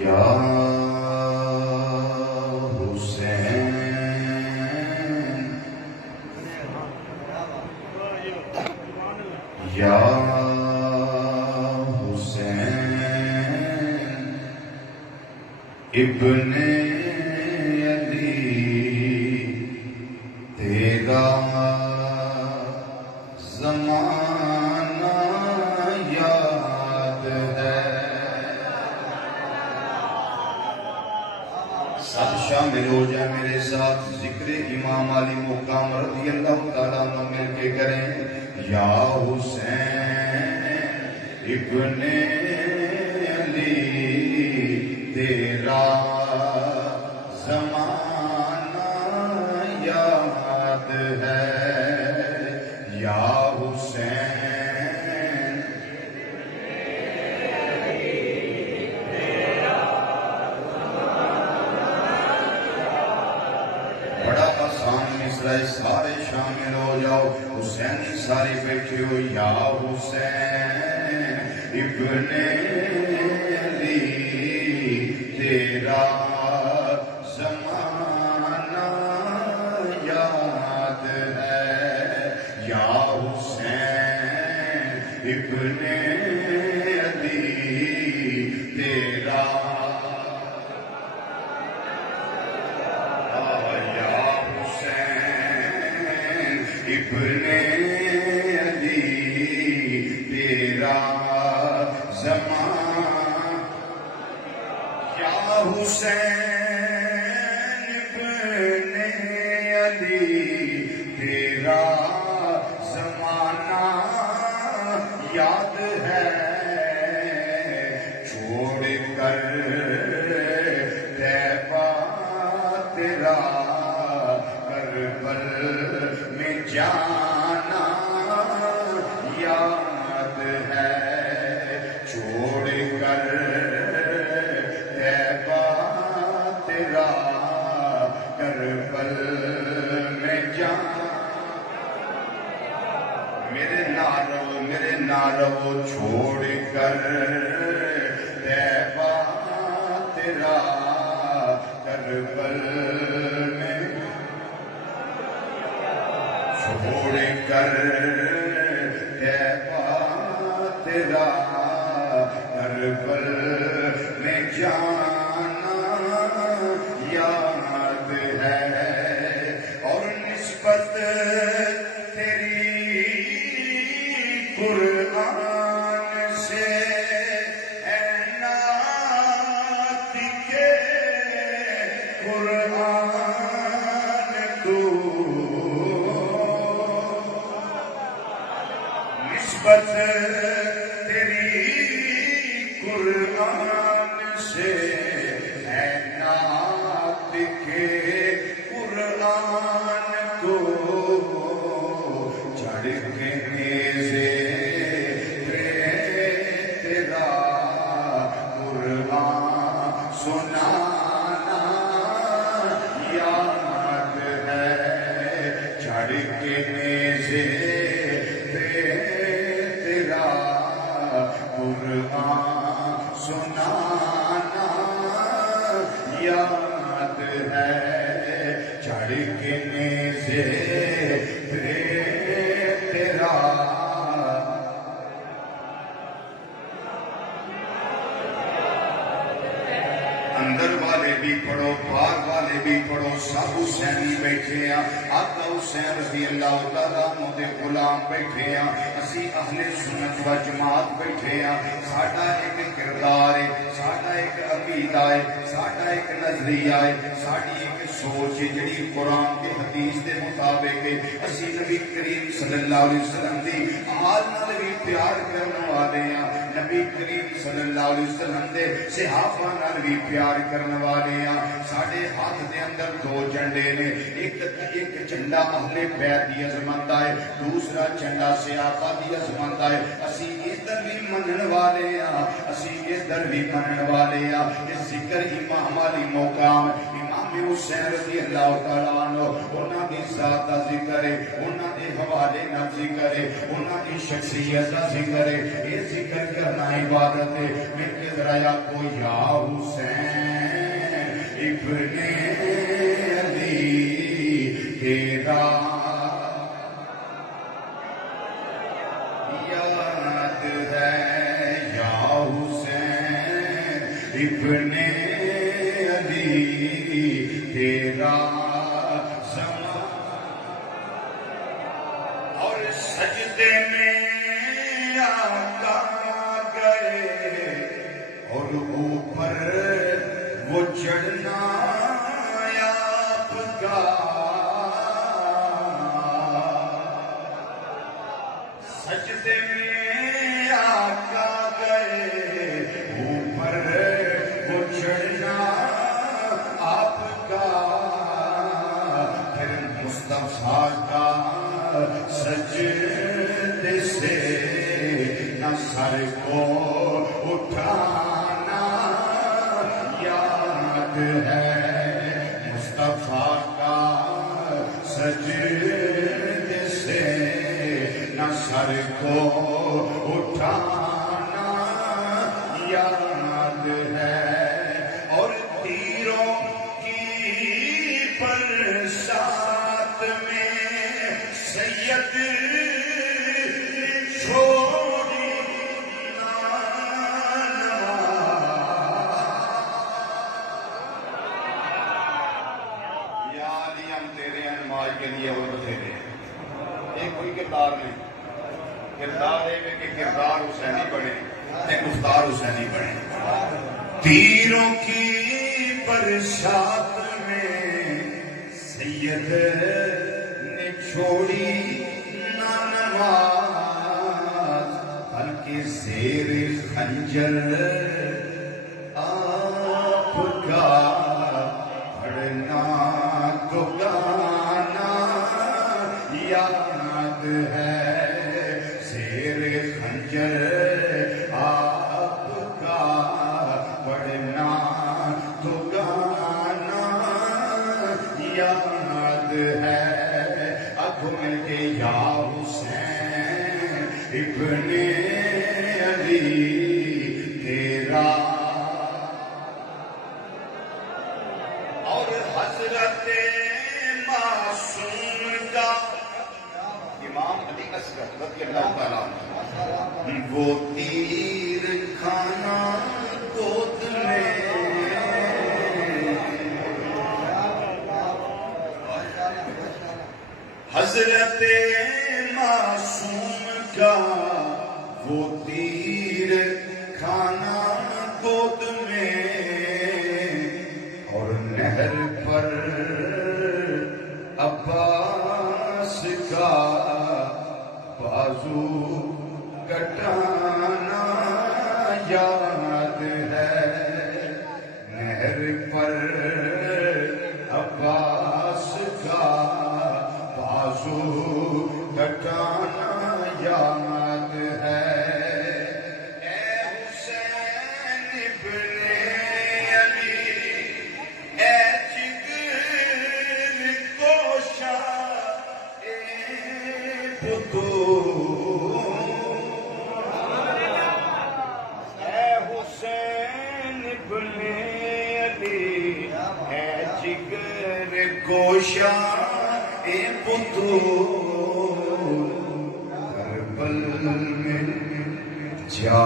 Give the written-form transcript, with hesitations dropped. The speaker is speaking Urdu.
یا حسین یا حسین ابن علی تیرا زمانہ یاد ہے. سب شامل ہو جائے میرے ساتھ ذکر امام علی مقام رضی اللہ تعالیٰ عنہ مل کے کریں. یا حسین ابن علی تیرا زمانہ یاد ہے. یا حسین بڑا آسان مصرع ہے، سارے شامل ہو جاؤ. حسینی سارے بیٹھے ہو. یا حسین ابن علی تیرا زمانہ یاد ہے. یا حسین ابن علی تیرا ابن علی تیرا زمان. یا حسین ابن علی تیرا زمانہ یاد ہے. چھوڑ کر طیبہ تیرا کربل میں جانا یاد ہے. چھوڑ کر طیبہ تیرا کربل میں جانا. میرے نہ رہو چھوڑ کر طیبہ تیرا کربل میں چھوڑ کر طیبہ تیرا کربل میں جانا یاد ہے. اور نسبت تیری قرآن سے اے نعت کے قرآن تو نسبت تیری قرآن سے اے نعت کے قرآن کو. چڑھ کے نیزے پہ تیرا قرآن سنانا یاد ہے. چڑھ کے نیزے قرآن سنانا یاد ہے. چڑھ کے نیزے پہ تیرا اندر والے بھی پڑھو باہر والے بھی پڑھو. سب حسینی بیٹھے ہیں. آقا حسین رضی اللہ تعالیٰ عنہ دے غلام بیٹھے ہیں. اسی اہل سنت و جماعت بیٹھے ہیں. ساڈا ایک کردار ہے, ساڈا ایک عقیدہ ہے, ساڈا ایک نظریہ ہے, ساڈی ایک سوچ ہے جڑی قرآن کے حدیث دے مطابق ہے. اسی نبی کریم صلی اللہ علیہ وسلم دی آل نال بھی پیار کرنے والے ہیں. نبی کریم صلی اللہ علیہ وسلم دے صحابہ نال بھی پیار کرنے والے ہیں. ساڈے ہاتھ دے اندر دو جھنڈے نے. ایک جھنڈا اہل بیت دی عظمت ہے, دوسرا جھنڈا صحابہ دی عظمت ہے. اسی ادھر بھی منن والے ہیں, اسی ادھر بھی منن والے ہیں. یہ ذکر امام علی مقام امام حسین رضی اللہ تعالیٰ عنہ انہاں دی ذات دا ذکر ہے, انہاں دے حوالے نال ذکر ہے, انہاں دی شخصیت دا ذکر ہے. یہ ذکر کرنا عبادت ہے. میں ذرا یا کو یا حسین ابن علی تیرا یاد ہے یا حسین ابن علی تیرا اور سجدے میں آقا گئے اور اوپر وہ چڑھنا آپ کا سجدے میں آقا گئے اوپر وہ چڑھنا آپ کا پھر مصطفیٰ کا سجدے سے نہ سر کو اٹھانا یاد ہے مصطفیٰ کا سجدے سے نہ سر کو اٹھانا یاد ہے اور تیروں کی برسات میں سید چھوڑی یا علی ہم تیرے انماج کے لیے اور بتھیرے ایک کوئی کردار نہیں کردار ہے کہ کردار حسینی بڑھے ایک گفتار حسینی بڑھے تیروں کی برسات میں سید نے چھوڑی نہ نماز بلکہ زیر خنجر آپ کا پڑھنا تو گانا یاد ہے زیر خنجر آپ کا پڑھنا تو گانا یاد ہے اب مل کے یا حسین ابن علی تیرا اور حضرت معصوم کا امام علی اصغر رضی اللہ تعالیٰ وہ تیر کھانا گود میں حضرت معصوم کا وہ تیر کھانا گود میں اور نہر پر عباس کا بازو کٹانا یاد ہے نہر پر عباس کا بازو کٹانا یاد ہے اے حسین ابن علی اے جگر گوشہ اے اے حسین ابن علی اے جگر گوشہ اے بطول کربل میں جا